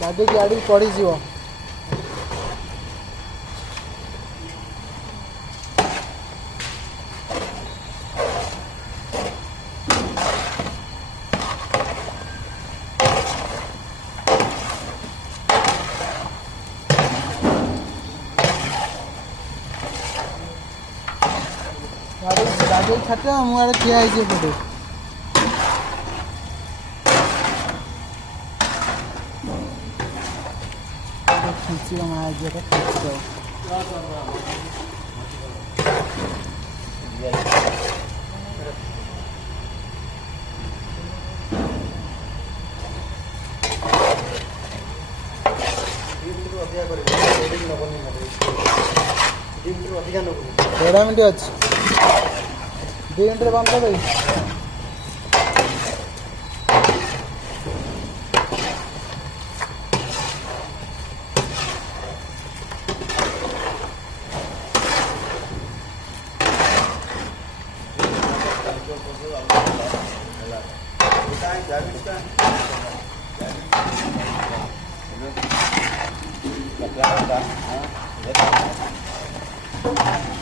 दादी गाड़ी पड़ी जीव गाड़ी खाते मुझे ठिया पड़े खींची मार देढ़ मिनट अच्छे 2 मिनट बंद कर भाई Hãy subscribe cho kênh Ghiền Mì Gõ để không bỏ lỡ